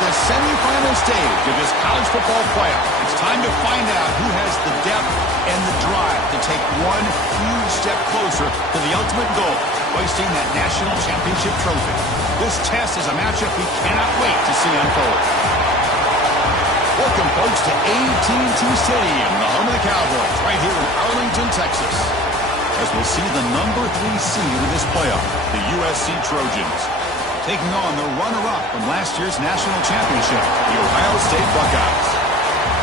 the semifinal stage of this college football playoff. It's time to find out who has the depth and the drive to take one huge step closer to the ultimate goal, hoisting that national championship trophy. This test is a matchup we cannot wait to see unfold. Welcome, folks, to AT&T Stadium, the home of the Cowboys, right here in Arlington, Texas, as we'll see the number 3 seed in this playoff, the USC Trojans, taking on the runner-up from last year's national championship, the Ohio State Buckeyes.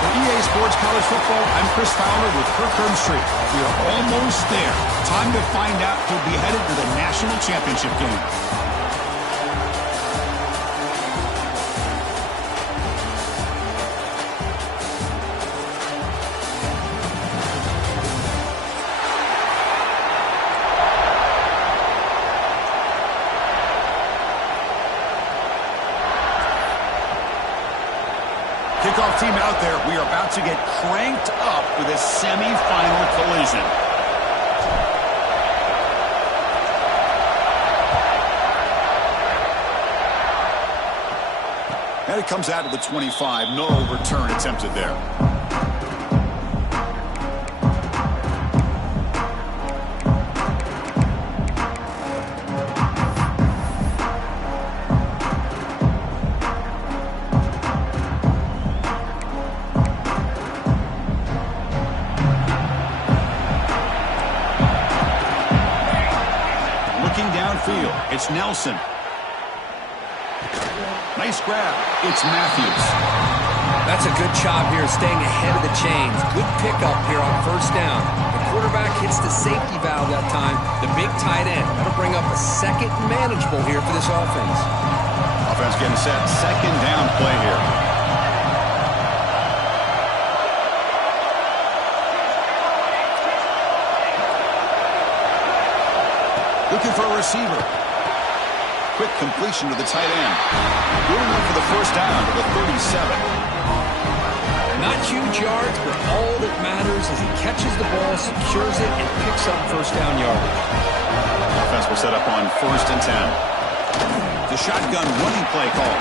For EA Sports College Football, I'm Chris Fowler with Kirk Herbstreit. We are almost there. Time to find out who'll be headed to the national championship game. Kickoff team out there. We are about to get cranked up with a semi-final collision. And it comes out of the 25. No return attempted there. It's Nelson. Nice grab. It's Matthews. That's a good job here, staying ahead of the chains. Good pickup here on first down. The quarterback hits the safety valve that time. The big tight end. That'll bring up a second manageable here for this offense. Offense getting set. Second down play here. Looking for a receiver. Quick completion to the tight end. Good enough for the first down to the 37. Not huge yards, but all that matters is he catches the ball, secures it, and picks up first down yardage. Offense will set up on 1st and 10. The shotgun running play call.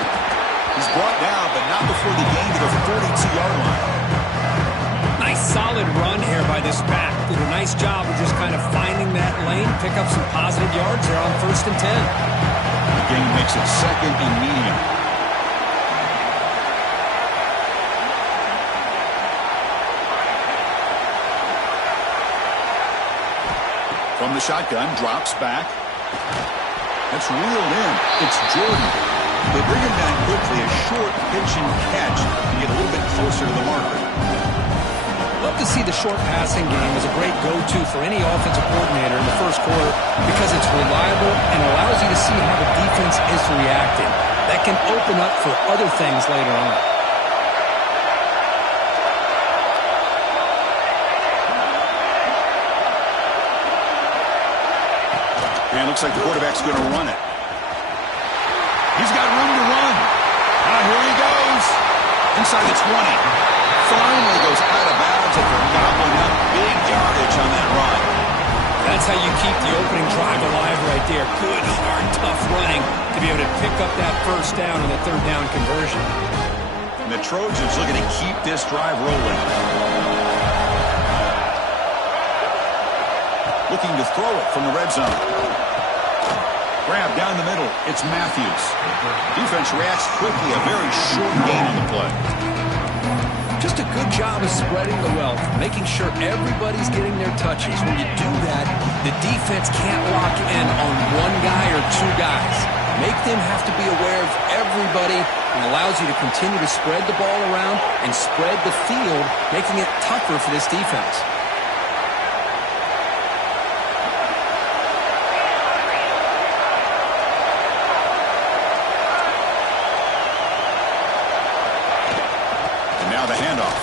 He's brought down, but not before the gain to the 42-yard line. Nice solid run here by this back. Did a nice job of just kind of finding that lane, pick up some positive yards there on 1st and 10. The game makes it second and medium. From the shotgun, drops back. That's reeled in. It's Jordan. They bring him down quickly, a short pitch and catch to get a little bit closer to the marker. Love to see the short passing game as a great go-to for any offensive coordinator in the first quarter because it's reliable and allows you to see how the defense is reacting. That can open up for other things later on. And it looks like the quarterback's going to run it. He's got room to run. Here he goes. Inside the 20. Finally goes out of bounds and forgot one up. Big yardage on that run. That's how you keep the opening drive alive right there. Good, hard, tough running to be able to pick up that first down and the third down conversion. And the Trojans looking to keep this drive rolling. Looking to throw it from the red zone. Grab down the middle. It's Matthews. Defense reacts quickly. A very short gain on the play. Just a good job of spreading the wealth, making sure everybody's getting their touches. When you do that, the defense can't lock in on one guy or two guys. Make them have to be aware of everybody and allows you to continue to spread the ball around and spread the field, making it tougher for this defense. The handoff.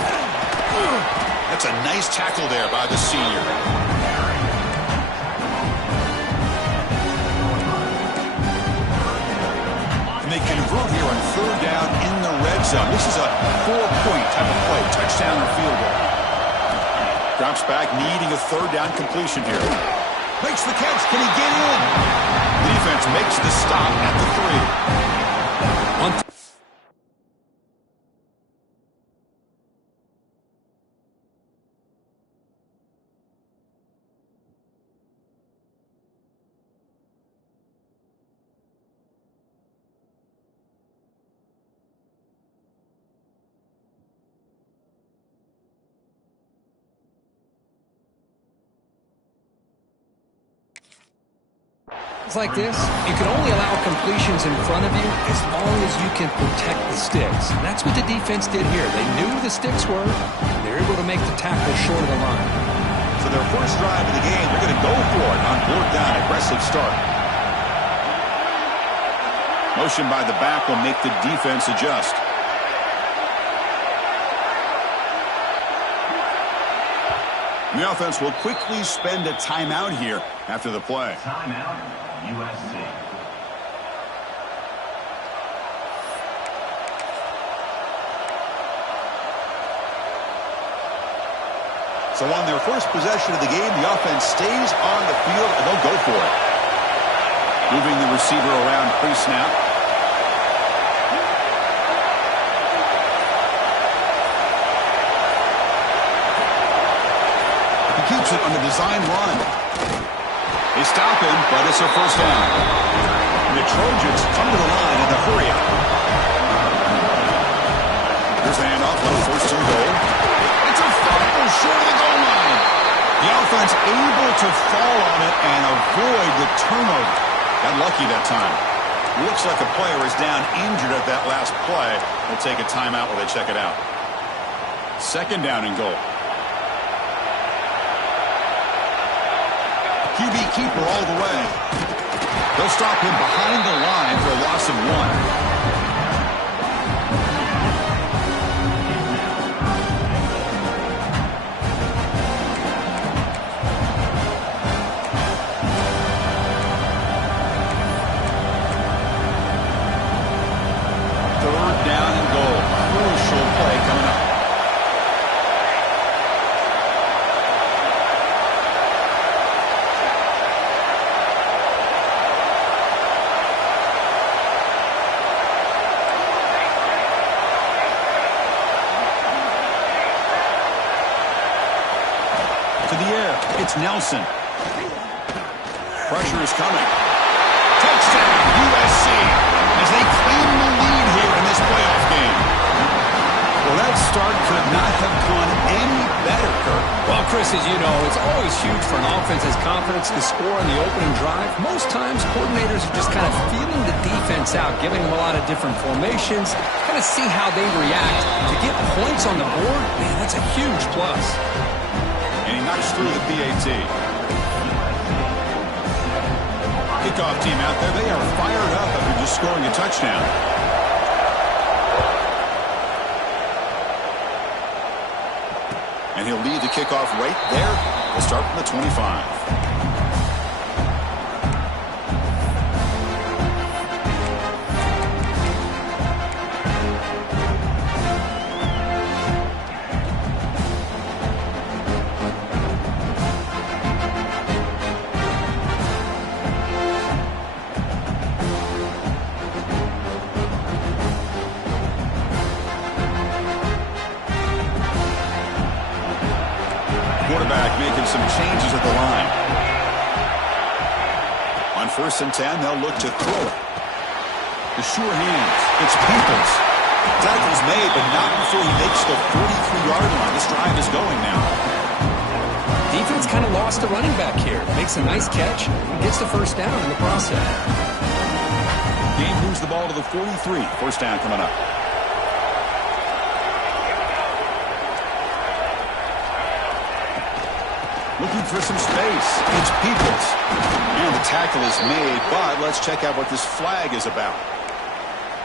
That's a nice tackle there by the senior. And they convert here on third down in the red zone. This is a 4-point type of play, touchdown or field goal. Drops back, needing a third down completion here. Makes the catch. Can he get in? The defense makes the stop at the 3. downs like this, you can only allow completions in front of you as long as you can protect the sticks. And that's what the defense did here. They knew the sticks were, and they're able to make the tackle short of the line. For their first drive of the game, they're going to go for it on fourth down. Aggressive start. Motion by the back will make the defense adjust. The offense will quickly spend a timeout here after the play. Timeout, USC. So on their first possession of the game, the offense stays on the field, and they'll go for it. Moving the receiver around pre-snap. Keeps it on the design run. They stop him, but it's a first down. And the Trojans come to the line in the hurry up. Here's the handoff, little first and goal. It's a fumble short of the goal line. The offense able to fall on it and avoid the turnover. Got lucky that time. Looks like a player is down injured at that last play. They'll take a timeout while they check it out. Second down and goal. QB keeper all the way. They'll stop him behind the line for a loss of 1. Third down and goal. Crucial play coming up. It's Nelson. Pressure is coming. Touchdown, USC, as they claim the lead here in this playoff game. Well, that start could not have gone any better, Kirk. Well, Chris, as you know, it's always huge for an offense's confidence to score in the opening drive. Most times, coordinators are just kind of feeling the defense out, giving them a lot of different formations, kind of see how they react. To get points on the board, man, that's a huge plus. And he knocks through the PAT. Kickoff team out there. They are fired up after just scoring a touchdown. And he'll lead the kickoff right there. We'll start from the 25. Quarterback making some changes at the line. On 1st and 10, they'll look to throw it. The sure hands. It's Peoples. Tackle's made, but not before he makes the 43-yard line. This drive is going now. Defense kind of lost a running back here. Makes a nice catch and gets the first down in the process. Game moves the ball to the 43. First down coming up. Looking for some space. It's Peoples. And the tackle is made, but let's check out what this flag is about.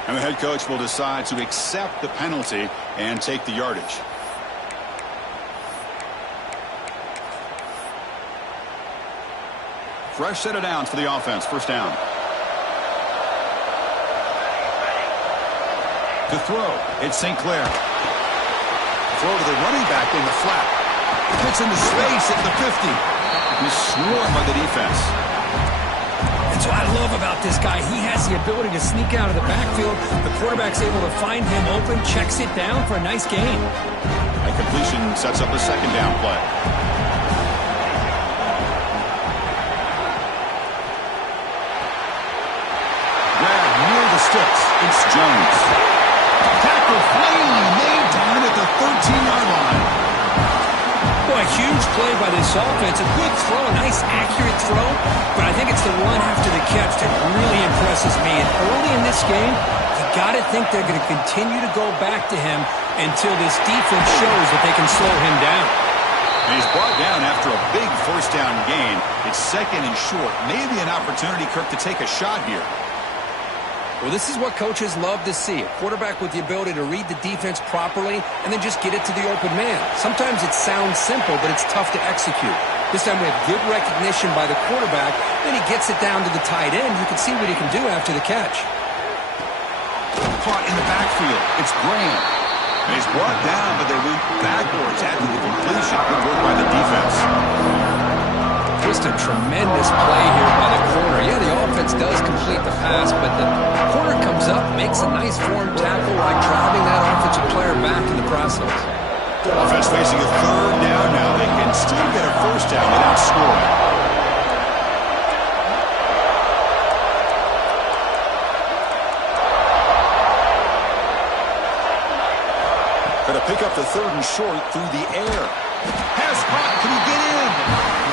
And the head coach will decide to accept the penalty and take the yardage. Fresh set of downs for the offense. First down. To throw, it's St. Clair. Throw to the running back in the flat. Gets into space at the 50. He's swarmed by the defense. That's what I love about this guy. He has the ability to sneak out of the backfield. The quarterback's able to find him open, checks it down for a nice gain. And completion sets up a second down play. Grab near the sticks. It's Jones. Tackle finally made down at the 13-yard line. Boy, a huge play by this offense. A good throw, a nice accurate throw, but I think it's the run after the catch that really impresses me. And early in this game, you got to think they're going to continue to go back to him until this defense shows that they can slow him down. And he's brought down after a big first down gain. It's 2nd and short. Maybe an opportunity, Kirk, to take a shot here. Well, this is what coaches love to see. A quarterback with the ability to read the defense properly and then just get it to the open man. Sometimes it sounds simple, but it's tough to execute. This time we have good recognition by the quarterback. Then he gets it down to the tight end. You can see what he can do after the catch. Caught in the backfield. It's Graham. And he's brought down, but they went backwards after the completion. Good work by the defense. Just a tremendous play here by the corner. Yeah, the offense does complete the pass, but the corner comes up, makes a nice form tackle, like driving that offensive player back in the process. Offense facing a 3rd down now. They can still get a first down without scoring. Going to pick up the 3rd and short through the air. Pass caught. Can he get in?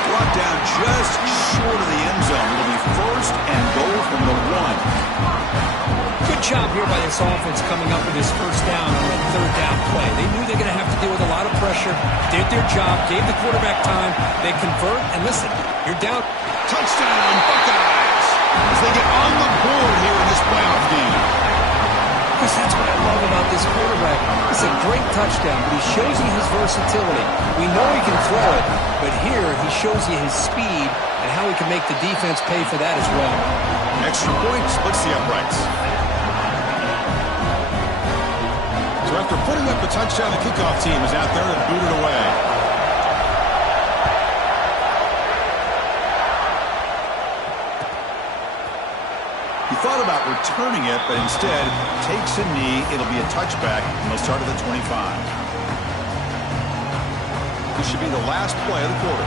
Brought down just short of the end zone. It'll be 1st and goal from the 1. Good job here by this offense coming up with this first down on that 3rd down play. They knew they're going to have to deal with a lot of pressure, did their job, gave the quarterback time. They convert, and listen, you're down. Touchdown, Buckeyes, as they get on the board here in this playoff game. Because that's what I love about this quarterback. It's a great touchdown, but he shows you his versatility. We know he can throw it, but here he shows you his speed and how he can make the defense pay for that as well. Extra point splits the uprights. So after putting up a touchdown, the kickoff team is out there to boot it away. He thought about returning it, but instead takes a knee. It'll be a touchback, and they'll start at the 25. This should be the last play of the quarter.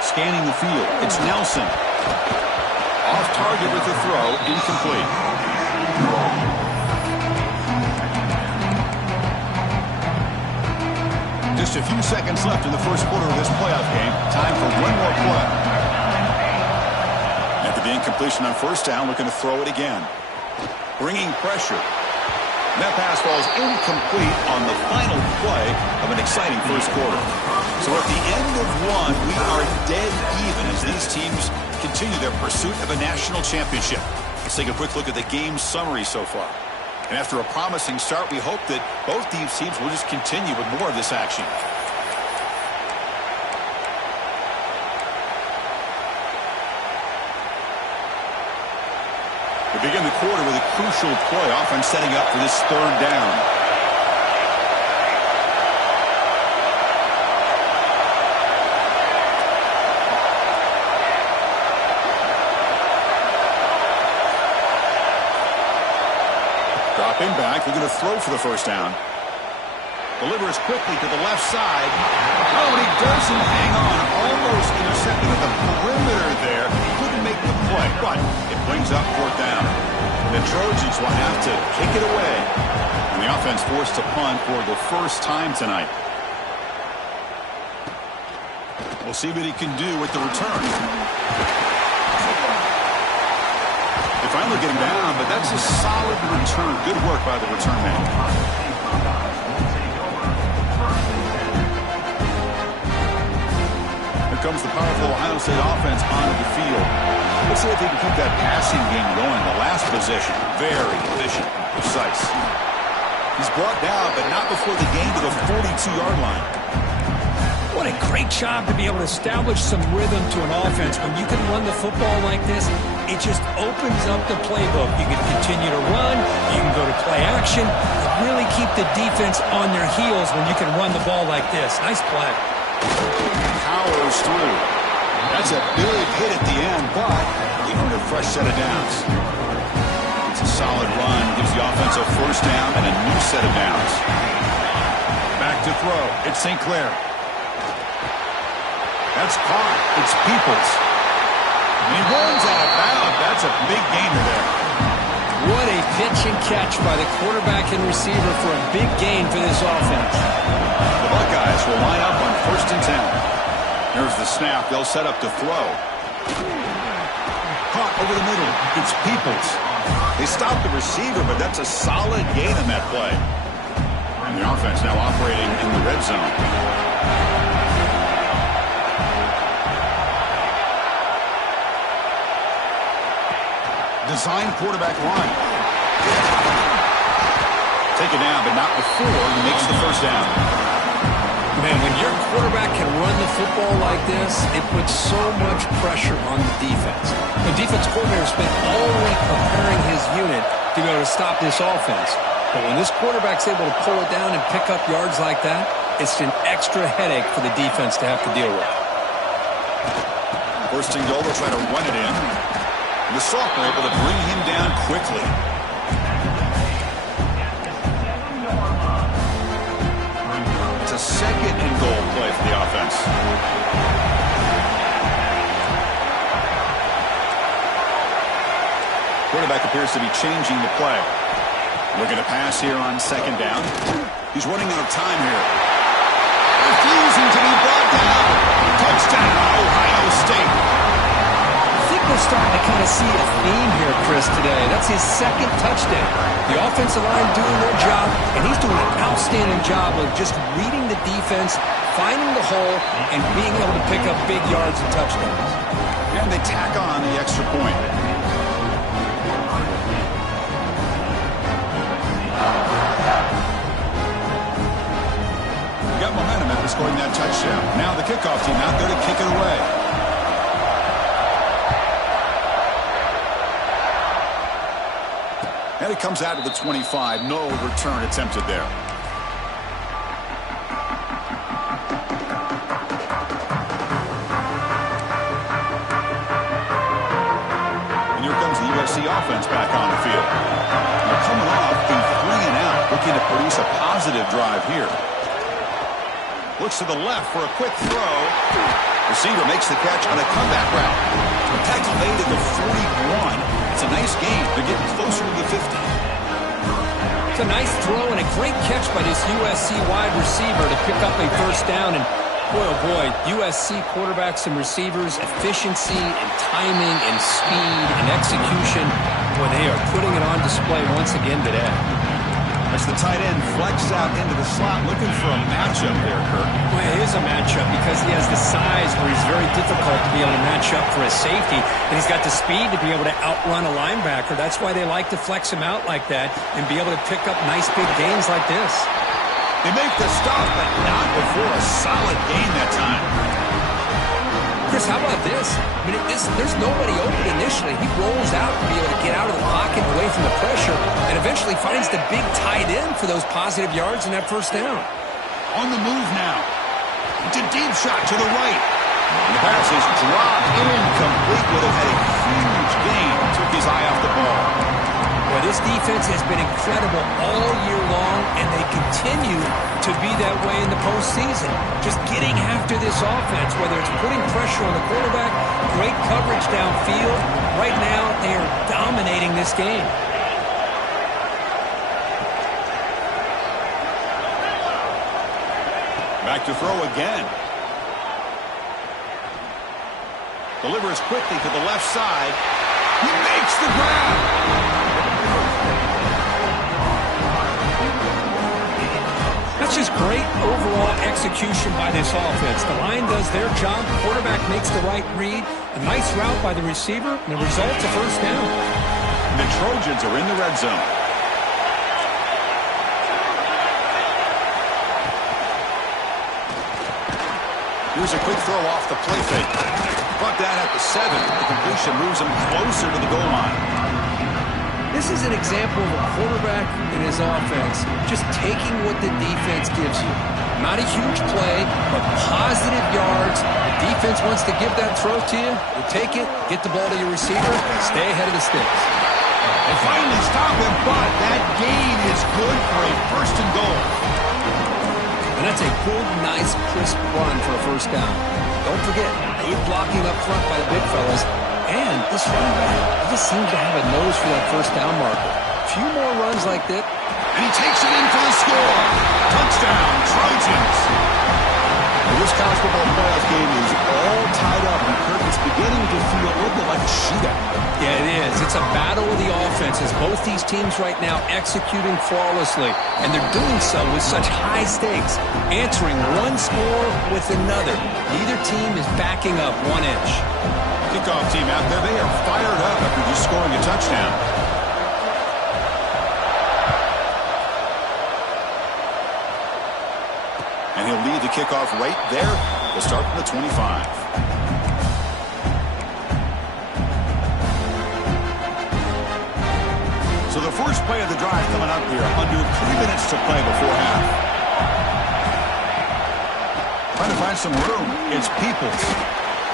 Scanning the field, it's Nelson. Off target with the throw, incomplete. Just a few seconds left in the first quarter of this playoff game. Time for one more play. After the incompletion on first down, looking to throw it again. Bringing pressure. That pass falls incomplete on the final play of an exciting first quarter. So at the end of one, we are dead even as these teams continue their pursuit of a national championship. Let's take a quick look at the game summary so far. And after a promising start, we hope that both these teams will just continue with more of this action. We begin the quarter with a crucial play, offense setting up for this 3rd down. Dropping back, they're going to throw for the first down. Delivers quickly to the left side. Oh, and he doesn't hang on. Almost intercepted at the perimeter there. Couldn't make the play, but it brings up 4th down. The Trojans will have to kick it away. And the offense forced to punt for the first time tonight. We'll see what he can do with the return. They finally get him down, but that's a solid return. Good work by the return man. Here comes the powerful Ohio State offense onto the field. Let's see if they can keep that passing game going. The last possession, very efficient, precise. He's brought down, but not before the gain to the 42-yard line. What a great job to be able to establish some rhythm to an offense. When you can run the football like this, it just opens up the playbook. You can continue to run. You can go to play action. Really keep the defense on their heels when you can run the ball like this. Nice play. Powers through. That's a big hit at the end, but he earned a fresh set of downs. It's a solid run. Gives the offense a first down and a new set of downs. Back to throw. It's St. Clair. That's caught. It's Peoples. And he runs out of bounds. That's a big gainer there. What a pitch and catch by the quarterback and receiver for a big gain for this offense. The Buckeyes will line up on 1st and 10. Here's the snap. They'll set up to throw. Caught over the middle. It's Peoples. They stopped the receiver, but that's a solid gain in that play. And the offense now operating in the red zone. Design quarterback line. Take it down, but not before he makes the first down. Man, when your quarterback can run the football like this, it puts so much pressure on the defense. The defense coordinator spent all week preparing his unit to be able to stop this offense. But when this quarterback's able to pull it down and pick up yards like that, it's an extra headache for the defense to have to deal with. First and goal, they'll try to run it in. The sophomore able to bring him down quickly. It's a second and goal play for the offense. Quarterback appears to be changing the play. Looking to pass here on second down. He's running out of time here. Refusing to be brought down. Touchdown, Ohio State. I think we're starting to kind of see a theme here, Chris, today. That's his second touchdown. The offensive line doing their job, and he's doing an outstanding job of just reading the defense, finding the hole, and being able to pick up big yards and touchdowns. And they tack on the extra point. Got momentum after scoring that touchdown. Now the kickoff team out there to kick it away. And it comes out to the 25. No return attempted there. And here comes the USC offense back on the field. They're coming off a 3-and-out, looking to produce a positive drive here. Looks to the left for a quick throw. Receiver makes the catch on a comeback route. Tackle made at the 41. It's a nice gain. They're getting closer to the 50. It's a nice throw and a great catch by this USC wide receiver to pick up a first down. And boy, oh boy, USC quarterbacks and receivers, efficiency and timing and speed and execution. Boy, they are putting it on display once again today. As the tight end flexes out into the slot, looking for a matchup there, Kirk. Well, it is a matchup because he has the size where he's very difficult to be able to match up for a safety, and he's got the speed to be able to outrun a linebacker. That's why they like to flex him out like that and be able to pick up nice big gains like this. They make the stop, but not before a solid gain that time. Chris, how about this? I mean, there's nobody open initially. He rolls out to be able to get out of the pocket away from the pressure and eventually finds the big tight end for those positive yards in that first down. On the move now. It's a deep shot to the right. The pass is dropped. Incomplete. Would have had a huge gain. Took his eye off the ball. Well, this defense has been incredible all year long, and they continue to be that way in the postseason. Just getting after this offense, whether it's putting pressure on the quarterback, great coverage downfield. Right now, they are dominating this game. Back to throw again. Delivers quickly to the left side. He makes the grab. That's just great overall execution by this offense. The line does their job. The quarterback makes the right read. A nice route by the receiver. And the result's a first down. The Trojans are in the red zone. Here's a quick throw off the play fake. Brought down at the 7. The completion moves him closer to the goal line. This is an example of a quarterback in his offense just taking what the defense gives you. Not a huge play, but positive yards. The defense wants to give that throw to you. You take it, get the ball to your receiver, and stay ahead of the sticks. They finally stop him, but that gain is good for a first and goal. And that's a good, nice, crisp run for a first down. Don't forget, good blocking up front by the big fellas. And this running back, he just seems to have a nose for that first down marker. A few more runs like this. And he takes it in for the score. Touchdown, Trojans. Well, this college football playoff game is all tied up, and Kirk, it's beginning to feel a little bit like a shootout. Yeah, it is. It's a battle of the offenses. Both these teams right now executing flawlessly, and they're doing so with such high stakes, answering one score with another. Neither team is backing up 1 inch. Kickoff team out there, they are fired up after just scoring a touchdown. And he'll lead the kickoff right there. We'll start from the 25. So the first play of the drive coming up here. Under 3 minutes to play before half. Trying to find some room. It's Peoples.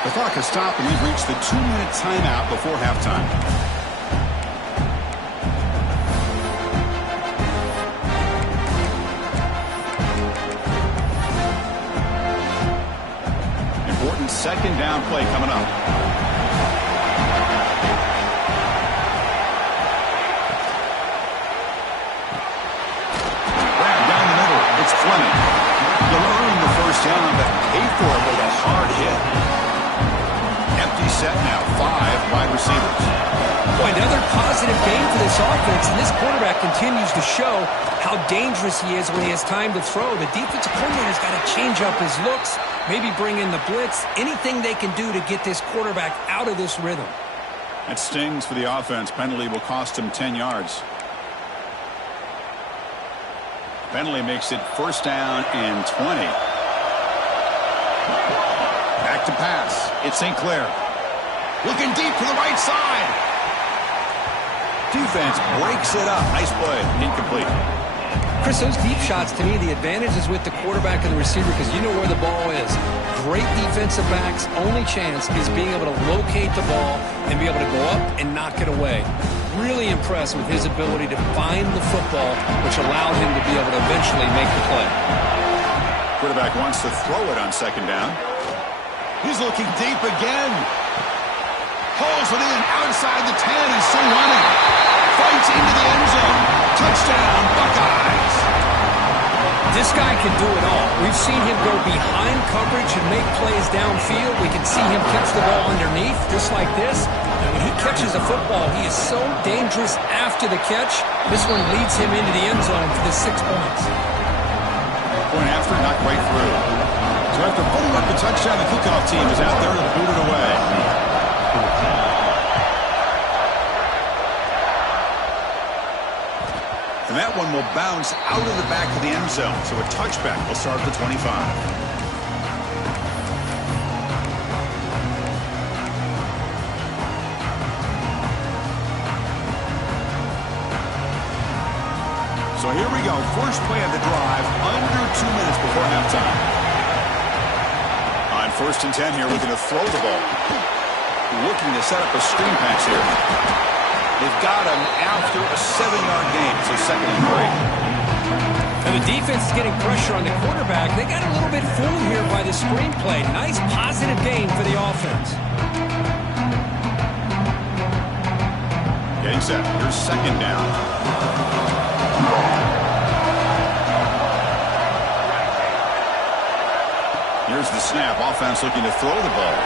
The clock has stopped, and we've reached the 2-minute timeout before halftime. Important second down play coming up. Grab down the middle. It's Fleming. They'll earn the first down, but pay for it with a hard hit. Empty set now. 5 wide receivers. Boy, another positive game for this offense, and this quarterback continues to show how dangerous he is when he has time to throw. The defensive coordinator's got to change up his looks, maybe bring in the blitz, anything they can do to get this quarterback out of this rhythm. That stings for the offense. Penalty will cost him 10 yards. Penalty makes it first down and 20. Back to pass. It's St. Clair. Looking deep to the right side. Defense breaks it up. Nice play. Incomplete. Chris, those deep shots, to me, the advantage is with the quarterback and the receiver because you know where the ball is. Great defensive backs' only chance is being able to locate the ball and be able to go up and knock it away. Really impressed with his ability to find the football, which allowed him to be able to eventually make the play. Quarterback wants to throw it on second down. He's looking deep again. Pulls it in outside the 10 and still running. Fights into the end zone. Touchdown, Buckeyes. This guy can do it all. We've seen him go behind coverage and make plays downfield. We can see him catch the ball underneath, just like this. And when he catches a football, he is so dangerous after the catch. This one leads him into the end zone for the 6 points. Point after, not quite through. So after putting up the touchdown, the kickoff team is out there to boot it away. And that one will bounce out of the back of the end zone. So a touchback will start at the 25. So here we go. First play of the drive, under 2 minutes before halftime. On 1st and 10 here, we're going to throw the ball. Looking to set up a screen pass here. They've got him after a 7-yard gain, so 2nd and 3. And the defense is getting pressure on the quarterback. They got a little bit fooled here by the screenplay. Nice positive gain for the offense. Getting set. Here's second down. Here's the snap. Offense looking to throw the ball.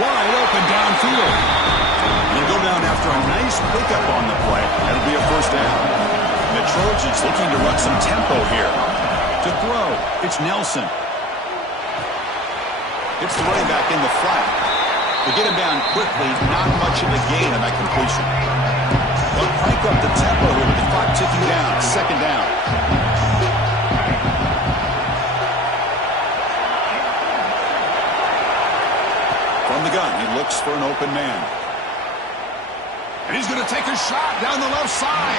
Wide open downfield. He'll go down after a nice pickup on the play. That'll be a first down. The Trojans looking to run some tempo here. To throw, it's Nelson. It's the running back in the flat. To get him down quickly, not much of a gain on that completion. They'll crank up the tempo here with the clock ticking down. Second down. From the gun, he looks for an open man. And he's going to take a shot down the left side.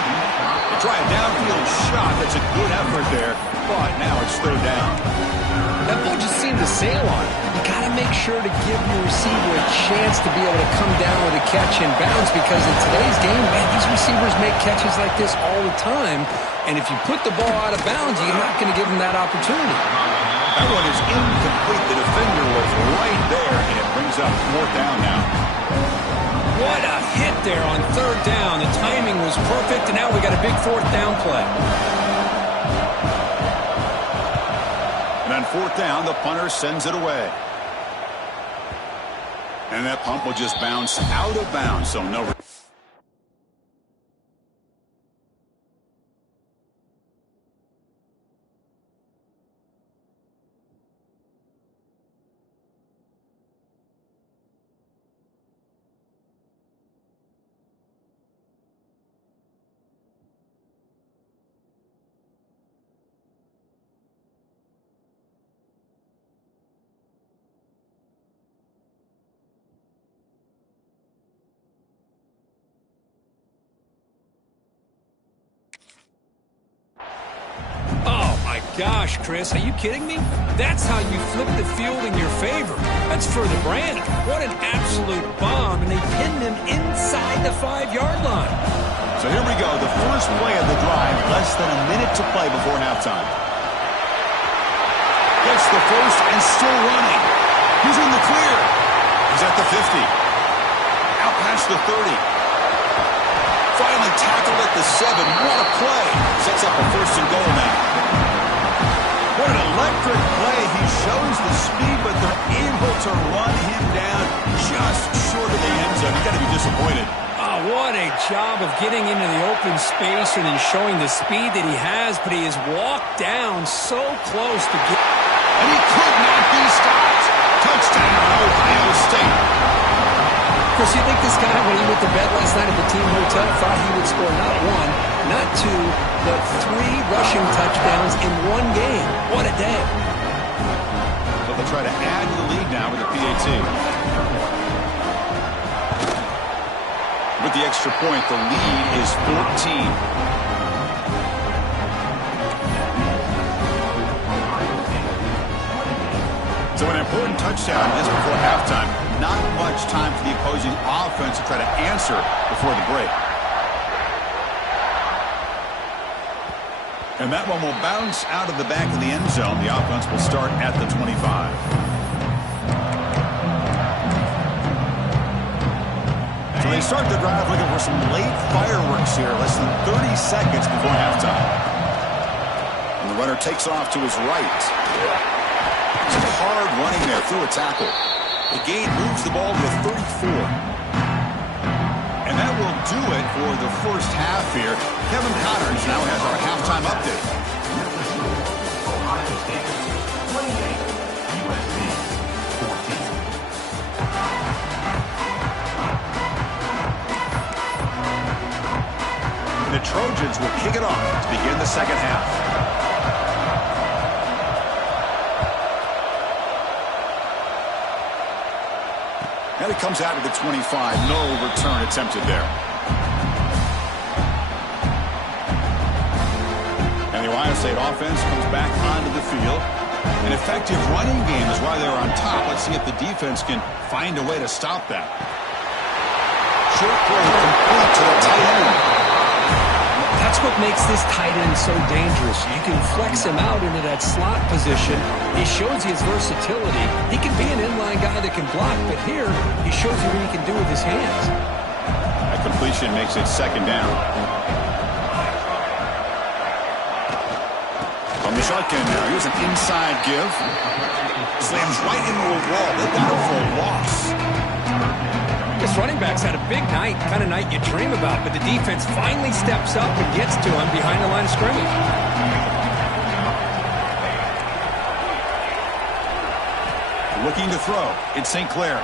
They try a downfield shot. That's a good effort there. But now it's third down. That ball just seemed to sail on it. You got to make sure to give your receiver a chance to be able to come down with a catch and bounce because in today's game, man, these receivers make catches like this all the time. And if you put the ball out of bounds, you're not going to give them that opportunity. That one is incomplete. The defender was right there, and it brings up 4th down now. What a hit there on 3rd down. The timing was perfect, and now we got a big 4th down play. And on 4th down, the punter sends it away. And that punt will just bounce out of bounds, so no. Gosh, Chris, are you kidding me? That's how you flip the field in your favor. That's for the brand. What an absolute bomb, and they pinned him inside the 5-yard line. So here we go, the first play of the drive, less than a minute to play before halftime. Gets the first and still running. He's in the clear. He's at the 50. Out past the 30. Finally tackled at the 7. What a play. Sets up a 1st and goal now. What an electric play. He shows the speed, but they're able to run him down just short of the end zone. You've got to be disappointed. Oh, what a job of getting into the open space and then showing the speed that he has, but he has walked down so close to get... And he could not be stopped. Touchdown, Ohio State. Chris, you think this guy, when he went to bed last night at the team hotel, thought he would score not 1, not 2, but 3 rushing touchdowns in 1 game? What a day. So they'll try to add to the lead now with the PAT. With the extra point, the lead is 14. So an important touchdown just before halftime. Not much time for the opposing offense to try to answer before the break. And that one will bounce out of the back of the end zone. The offense will start at the 25. So they start the drive looking for some late fireworks here. Less than 30 seconds before halftime. And the runner takes off to his right. Some hard running there through a tackle. The gain moves the ball to a 34. And that will do it for the first half here. Kevin Connors now has our halftime update. Ohio State 28, USC 14. The Trojans will kick it off to begin the second half. And it comes out of the 25. No return attempted there. And the Ohio State offense comes back onto the field. An effective running game is why they're on top. Let's see if the defense can find a way to stop that. Short play complete to the tight end. That's what makes this tight end so dangerous. You can flex him out into that slot position. He shows you his versatility. He can be an inline guy that can block, but here he shows you what he can do with his hands. That completion makes it second down. From the shotgun now, here's an inside give. Slams right into a wall. They got it for a loss. This running back's had a big night, kind of night you dream about, but the defense finally steps up and gets to him behind the line of scrimmage. Looking to throw. It's St. Clair.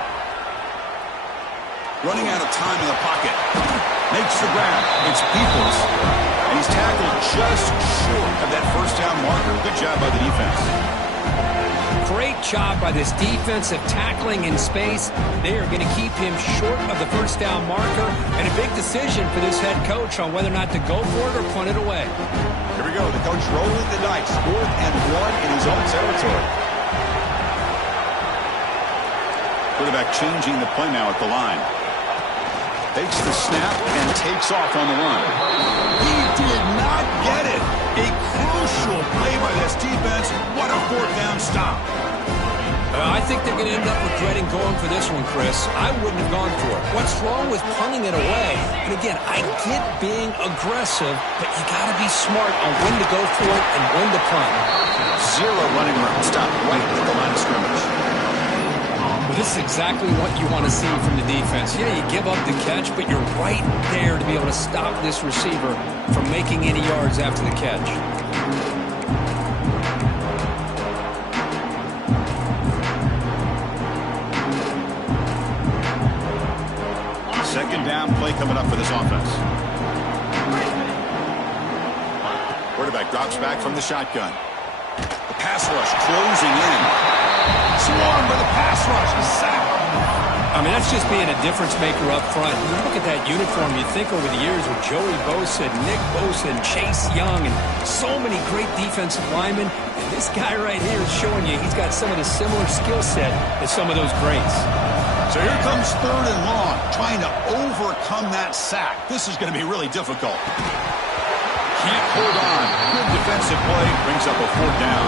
Running out of time in the pocket. Makes the grab. It's Peoples. And he's tackled just short of that first down marker. Good job by the defense. Great job by this defensive tackling in space. They are going to keep him short of the first down marker, and a big decision for this head coach on whether or not to go for it or punt it away. Here we go. The coach rolling the dice. 4th and 1 in his own territory. Quarterback changing the play now at the line. Takes the snap and takes off on the run. He did not get it. A crucial crucial play by this defense. What a fourth down stop. I think they're going to end up regretting going for this one, Chris. I wouldn't have gone for it. What's wrong with punting it away? And again, I get being aggressive, but you got to be smart on when to go for it and when to punt. Zero running room. Stop right at the line of scrimmage. Well, this is exactly what you want to see from the defense. Yeah, you give up the catch, but you're right there to be able to stop this receiver from making any yards after the catch. Second down play coming up for this offense. Quarterback drops back from the shotgun. The pass rush closing in. Swarmed by the pass rush. The sack. I mean, that's just being a difference maker up front. You look at that uniform, you think over the years with Joey Bosa, Nick Bosa, and Chase Young, and so many great defensive linemen. And this guy right here is showing you he's got some of the similar skill set as some of those greats. So here comes third and long, trying to overcome that sack. This is going to be really difficult. Can't hold on. Good defensive play, brings up a fourth down.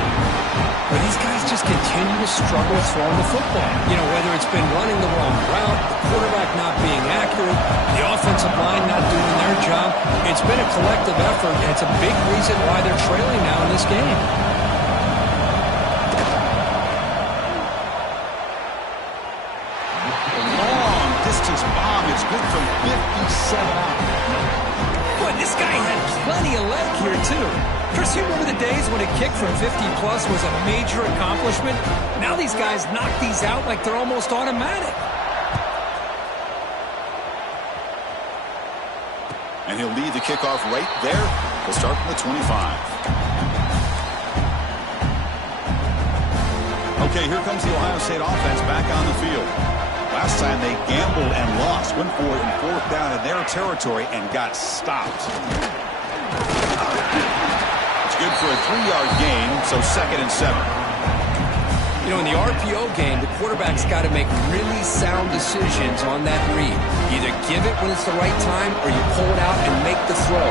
But these guys just continue to struggle throwing the football. You know, whether it's been running the wrong route, the quarterback not being accurate, the offensive line not doing their job. It's been a collective effort, and it's a big reason why they're trailing now in this game. Bomb. It's good from 57 out. Boy, this guy had plenty of leg here, too. Chris, you remember the days when a kick from 50-plus was a major accomplishment? Now these guys knock these out like they're almost automatic. And he'll lead the kickoff right there. We'll start from the 25. Okay, here comes the Ohio State offense back on the field. Last time they gambled and lost, went for it in fourth down in their territory and got stopped. It's good for a 3-yard gain, so 2nd and 7. You know, in the RPO game, the quarterback's got to make really sound decisions on that read. Either give it when it's the right time or you pull it out and make the throw.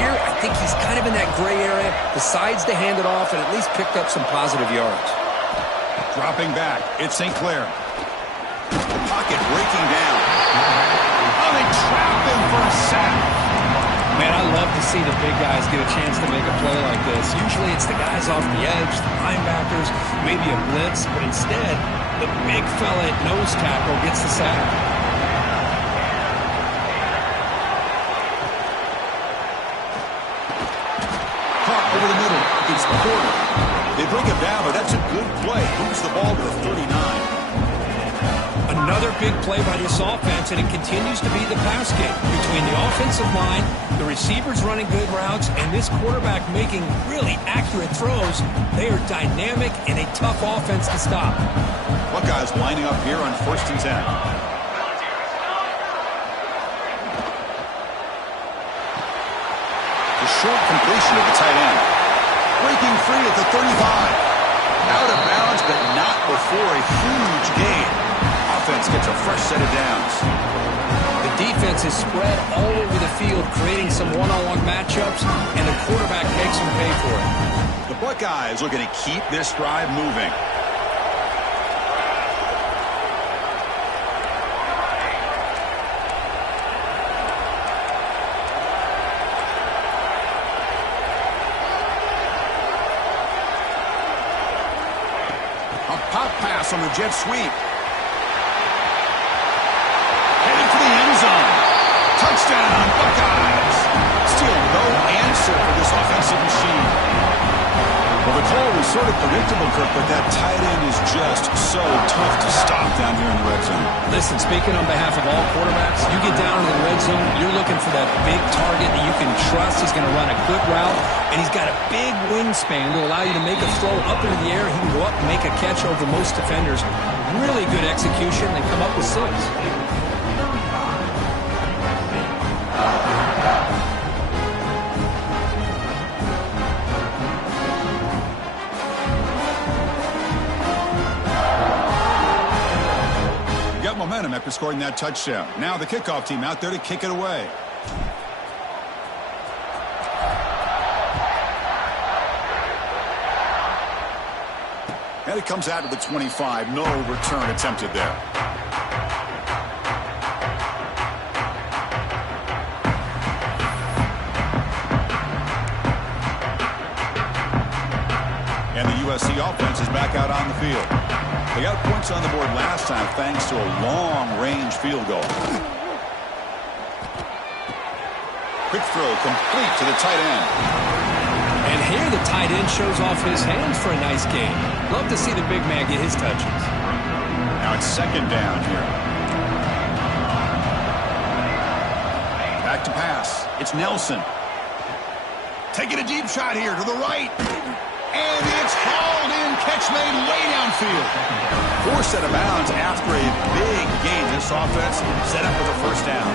Here, I think he's kind of in that gray area, decides to hand it off and at least picked up some positive yards. Dropping back, it's St. Clair. Pocket breaking down. Oh, they trapped him for a sack. Man, I love to see the big guys get a chance to make a play like this. Usually it's the guys off the edge, the linebackers, maybe a blitz, but instead, the big fella at nose tackle gets the sack. Caught over the middle. It's Porter. They bring him down, but that's a good play. Moves the ball to the 39. Another big play by this offense, and it continues to be the pass game between the offensive line, the receivers running good routes, and this quarterback making really accurate throws. They are dynamic and a tough offense to stop. Buckeyes lining up here on 1st and 10. The short completion of the tight end. Breaking free at the 35. Out of bounds, but not before a huge gain. Offense gets a fresh set of downs. The defense is spread all over the field, creating some one-on-one matchups, and the quarterback makes them pay for it. The Buckeyes looking to keep this drive moving. A pop pass on the jet sweep. Touchdown, Buckeyes. Still no answer for this offensive machine. Well, the call was sort of predictable, Kirk, but that tight end is just so tough to stop down here in the red zone. Listen, speaking on behalf of all quarterbacks, you get down to the red zone, you're looking for that big target that you can trust. He's going to run a good route, and he's got a big wingspan to allow you to make a throw up into the air. He can go up and make a catch over most defenders. Really good execution. They come up with 6. Momentum after scoring that touchdown. Now the kickoff team out there to kick it away. And it comes out to the 25. No return attempted there. And the USC offense is back out on the field. They got points on the board last time thanks to a long-range field goal. Quick throw complete to the tight end. And here the tight end shows off his hands for a nice game. Love to see the big man get his touches. Now it's second down here. Back to pass. It's Nelson. Taking a deep shot here to the right. And it's hauled in. Catch made way downfield. Forced out of bounds after a big gain. This offense set up with a first down.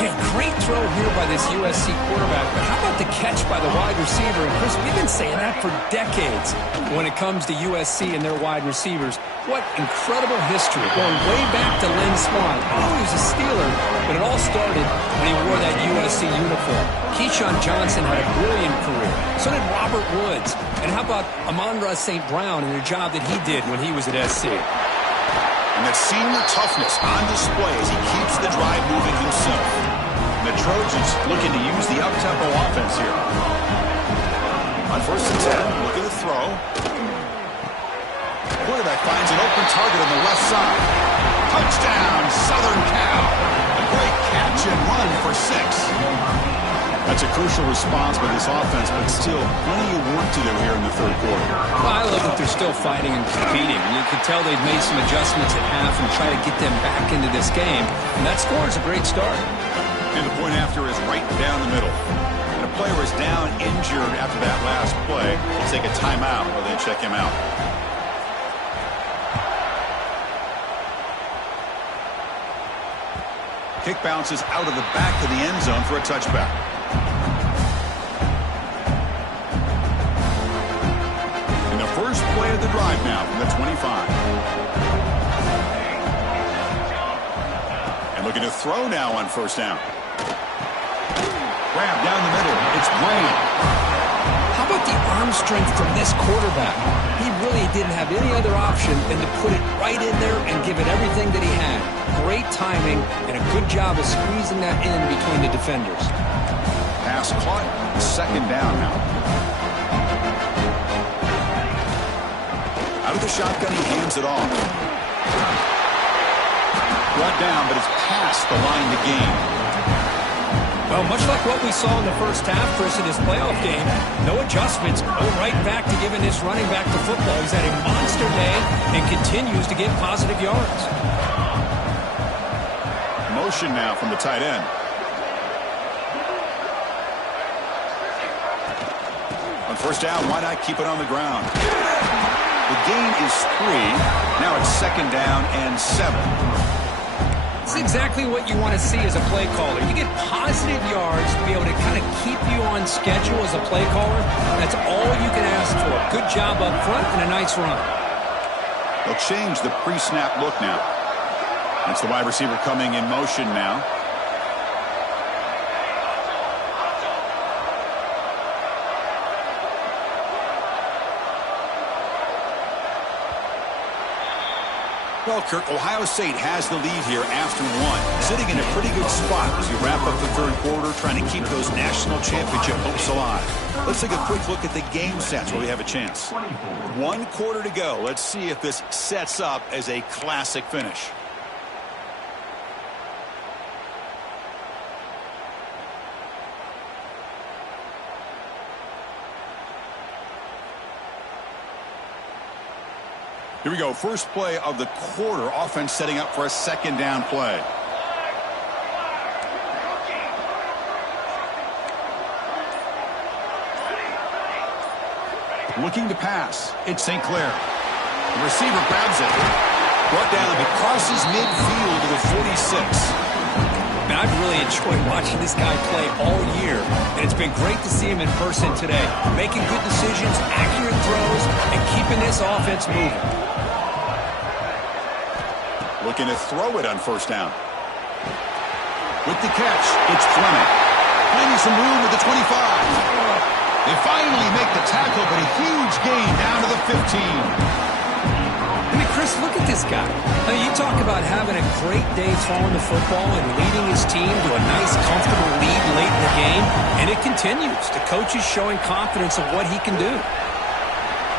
Hey, great throw here by this USC quarterback, but how about the catch by the wide receiver? And Chris, we've been saying that for decades when it comes to USC and their wide receivers. What incredible history, going way back to Lynn Swann. Oh, he was a Steeler, but it all started when he wore that USC uniform. Keyshawn Johnson had a brilliant career. So did Robert Woods. And how about Amon-Ra St. Brown and the job that he did when he was at SC? And that senior toughness on display as he keeps the drive moving himself. And the Trojans looking to use the up-tempo offense here. On 1st and 10, look at the throw. Quarterback finds an open target on the left side. Touchdown, Southern Cal. A great catch and run for 6. That's a crucial response by this offense, but still plenty of work to do here in the third quarter. Well, I love that they're still fighting and competing. You can tell they've made some adjustments at half and try to get them back into this game. And that score is a great start. And the point after is right down the middle. And a player is down injured after that last play. We'll take a timeout while they check him out. Kick bounces out of the back of the end zone for a touchback. And the first play of the drive now from the 25. And looking to throw now on first down. Grab down the middle. It's Brain. How about the arm strength from this quarterback? He really didn't have any other option than to put it right in there and give it everything that he had. Great timing and a good job of squeezing that in between the defenders. Pass caught. Second down now. Out of the shotgun, he hands it off. Brought down, but it's past the line to gain. Well, much like what we saw in the first half, Chris, in his playoff game, no adjustments, go right back to giving this running back the football. He's had a monster day and continues to get positive yards. Motion now from the tight end. On first down, why not keep it on the ground? The gain is 3. Now it's second down and 7. It's exactly what you want to see as a play caller. You get positive yards to be able to kind of keep you on schedule as a play caller. That's all you can ask for. Good job up front and a nice run. They'll change the pre-snap look now. That's the wide receiver coming in motion now. Well, Kirk, Ohio State has the lead here after 1. Sitting in a pretty good spot as we wrap up the third quarter, trying to keep those national championship hopes alive. Let's take a quick look at the game sets where we have a chance. 1 quarter to go. Let's see if this sets up as a classic finish. Here we go. First play of the quarter. Offense setting up for a second down play. Looking to pass. It's St. Clair. The receiver grabs it. Brought down. It crosses midfield to the 46. Man, I've really enjoyed watching this guy play all year, and it's been great to see him in person today. Making good decisions, accurate throws, and keeping this offense moving. Looking to throw it on first down. With the catch, it's Fleming. Finding some room with the 25. They finally make the tackle, but a huge gain down to the 15. I mean, Chris, look at this guy. I mean, you talk about having a great day throwing the football and leading his team to a nice, comfortable lead late in the game, and it continues. The coach is showing confidence of what he can do.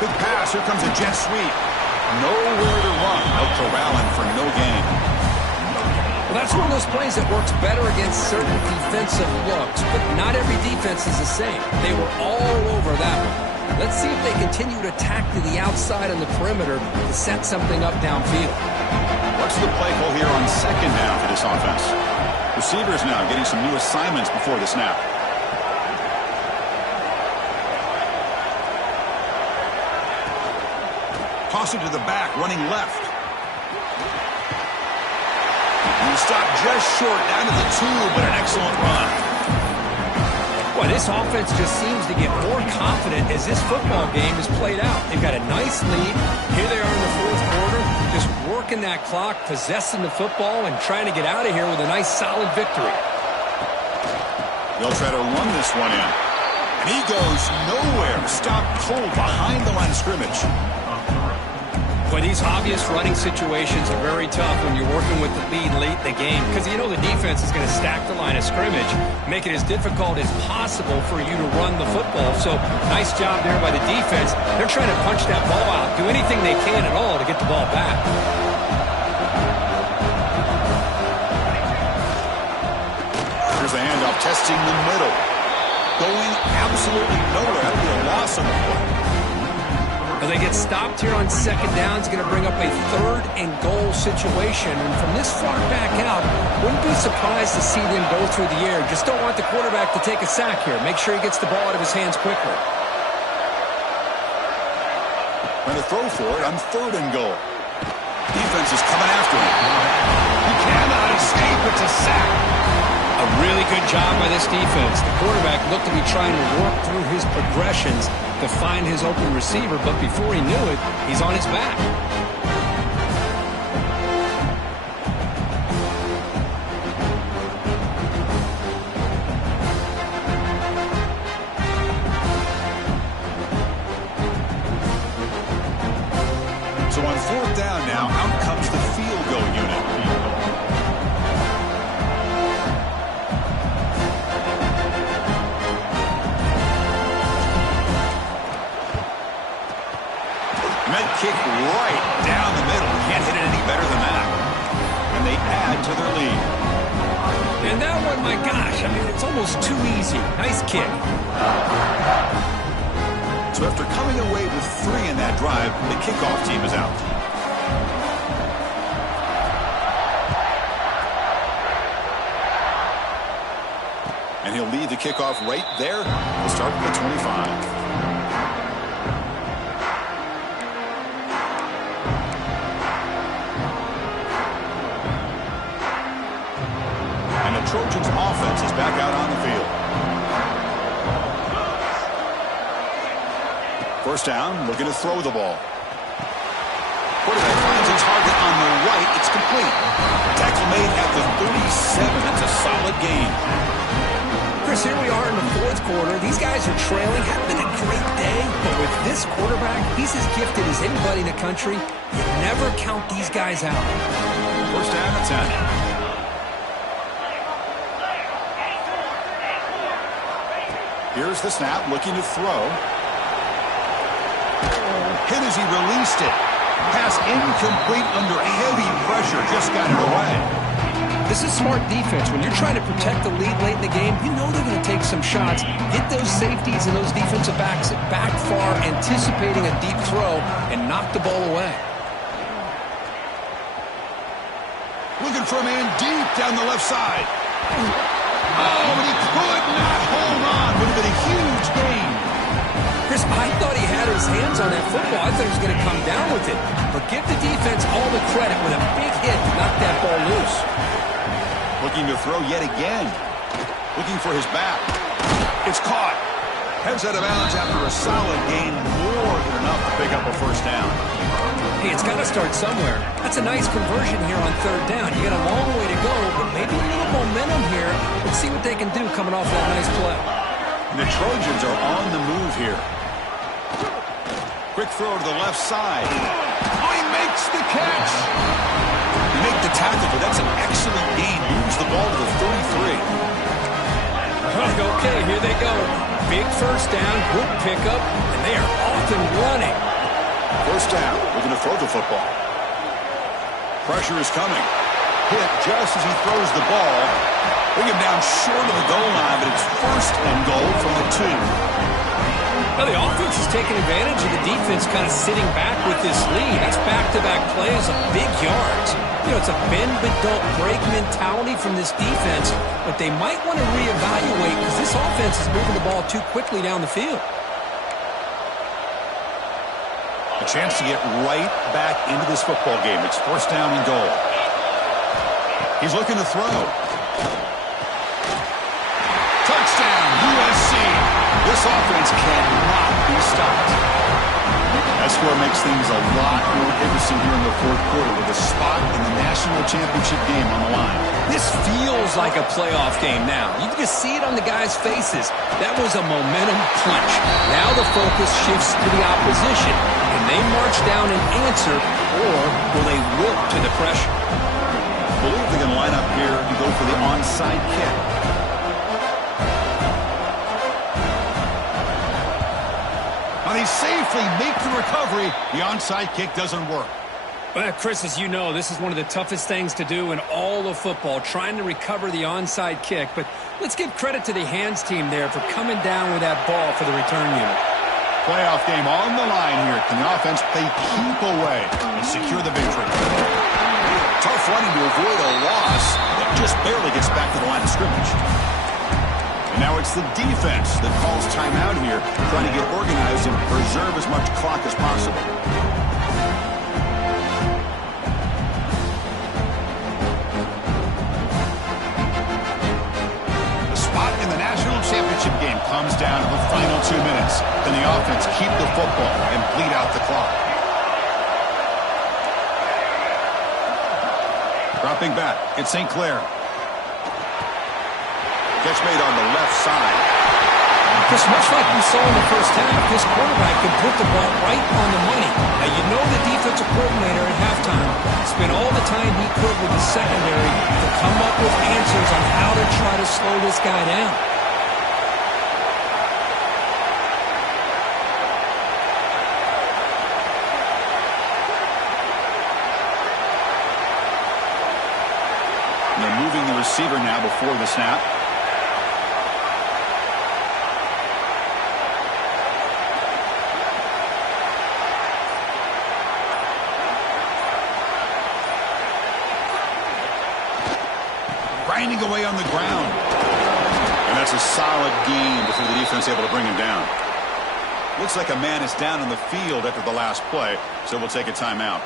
Big pass. Here comes a jet sweep. Nowhere to run. Out corralling for no gain. Well, that's one of those plays that works better against certain defensive looks, but not every defense is the same. They were all over that one. Let's see if they continue to attack to the outside on the perimeter to set something up downfield. What's the play call here on second down for this offense? Receivers now getting some new assignments before the snap. Toss it to the back, running left. And he stopped just short, down to the 2, but an excellent run. Boy, this offense just seems to get more confident as this football game is played out. They've got a nice lead. Here they are in the fourth quarter, just working that clock, possessing the football, and trying to get out of here with a nice, solid victory. They'll try to run this one in. And he goes nowhere. Stopped cold behind the line of scrimmage. Boy, these obvious running situations are very tough when you're working with the lead late in the game because you know the defense is going to stack the line of scrimmage, make it as difficult as possible for you to run the football. So, nice job there by the defense. They're trying to punch that ball out, do anything they can at all to get the ball back. Here's the handoff, testing the middle. Going absolutely nowhere. That'll be a loss on the play. Well, they get stopped here on second down. It's going to bring up a 3rd and goal situation. And from this far back out, wouldn't be surprised to see them go through the air. Just don't want the quarterback to take a sack here. Make sure he gets the ball out of his hands quickly. And to throw for it on 3rd and goal. Defense is coming after him. He cannot escape. It's a sack. A really good job by this defense. The quarterback looked to be trying to work through his progressions to find his open receiver, but before he knew it, he's on his back. So on 4th down now, out comes the field goal unit. Kick right down the middle. Can't hit it any better than that. And they add to their lead. And that one, my gosh, I mean, it's almost too easy. Nice kick. So after coming away with 3 in that drive, the kickoff team is out. And he'll lead the kickoff right there. We'll start with the 25. Trojans offense is back out on the field. 1st down, looking to throw the ball. Quarterback finds his target on the right. It's complete. Tackle made at the 37. That's a solid gain. Chris, here we are in the 4th quarter. These guys are trailing. Having a great day. But with this quarterback, he's as gifted as anybody in the country. You never count these guys out. 1st down and 10. Here's the snap, looking to throw. Hit as he released it. Pass incomplete under heavy pressure. Just got it away. This is smart defense. When you're trying to protect the lead late in the game, you know they're going to take some shots. Get those safeties and those defensive backs back far, anticipating a deep throw, and knock the ball away. Looking for a man deep down the left side. Oh, but he could not hold on. Would have been a huge gain. Chris, I thought he had his hands on that football. I thought he was going to come down with it. But give the defense all the credit with a big hit to knock that ball loose. Looking to throw yet again. Looking for his back. It's caught. Heads out of bounds after a solid gain. More than enough to pick up a 1st down. Hey, it's got to start somewhere. That's a nice conversion here on 3rd down. You got a long way to go, but maybe a little momentum here. Let's see what they can do coming off that nice play. The Trojans are on the move here. Quick throw to the left side. Oh, he makes the catch. You make the tackle, but that's an excellent gain. Moves the ball to the 33. Okay, here they go. Big first down, good pickup, and they are off and running. First down, looking to throw the football. Pressure is coming. Hit just as he throws the ball. Bring him down short of the goal line, but it's 1st and goal from the 2. Now the offense is taking advantage of the defense kind of sitting back with this lead. That's back-to-back plays of big yards. You know, it's a bend but don't break mentality from this defense, but they might want to reevaluate because this offense is moving the ball too quickly down the field. A chance to get right back into this football game. It's 1st down and goal. He's looking to throw. Touchdown, USC. This offense cannot be stopped. That score makes things a lot more interesting here in the 4th quarter with a spot in the national championship game on the line. This feels like a playoff game now. You can just see it on the guys' faces. That was a momentum punch. Now the focus shifts to the opposition. Can they march down and answer, or will they wilt to the pressure? I believe they're going to line up here and go for the onside kick. Now they safely make the recovery. The onside kick doesn't work. Well, Chris, as you know, this is one of the toughest things to do in all of football, trying to recover the onside kick. But let's give credit to the hands team there for coming down with that ball for the return unit. Playoff game on the line here. Can the offense play keep away and secure the victory? Tough running to avoid a loss that just barely gets back to the line of scrimmage. And now it's the defense that calls timeout here, trying to get organized and preserve as much clock as possible. The spot in the national championship game comes down to the final 2 minutes. Can the offense keep the football and bleed out the clock? Dropping back, it's St. Clair. Catch made on the left side. Just much like we saw in the first half, this quarterback could put the ball right on the money. Now, you know the defensive coordinator at halftime spent all the time he could with the secondary to come up with answers on how to try to slow this guy down. And they're moving the receiver now before the snap. Grinding away on the ground. And that's a solid gain before the defense able to bring him down. Looks like a man is down on the field after the last play, so we'll take a timeout.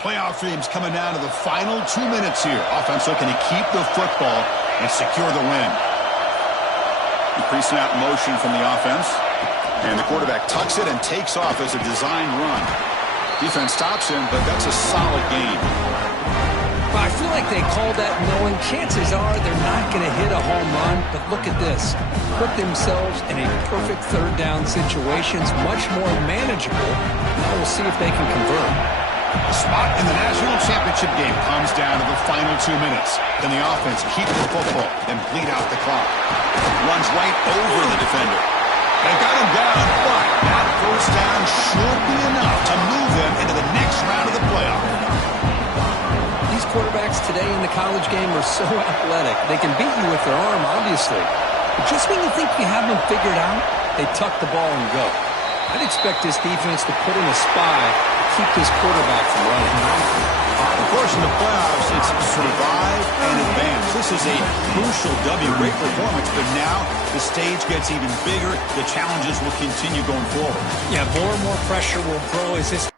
Playoff dreams coming down to the final 2 minutes here. Offense looking to keep the football and secure the win. The pre-snap motion from the offense. And the quarterback tucks it and takes off as a designed run. Defense stops him, but that's a solid gain. Well, I feel like they called that knowing chances are they're not going to hit a home run. But look at this. Put themselves in a perfect 3rd down situation. It's much more manageable. Now we'll see if they can convert. The spot in the national championship game comes down to the final 2 minutes. Can the offense keep the football and bleed out the clock? Runs right over the defender. They got him down, but that 1st down should be enough to move them into the next round of the playoff. These quarterbacks today in the college game are so athletic. They can beat you with their arm, obviously. But just when you think you have them figured out, they tuck the ball and go. I'd expect this defense to put in a spy to keep this quarterback from running. Of course, in the playoffs, it's survive and advance. This is a crucial W. Great performance, but now the stage gets even bigger. The challenges will continue going forward. Yeah, more and more pressure will grow as this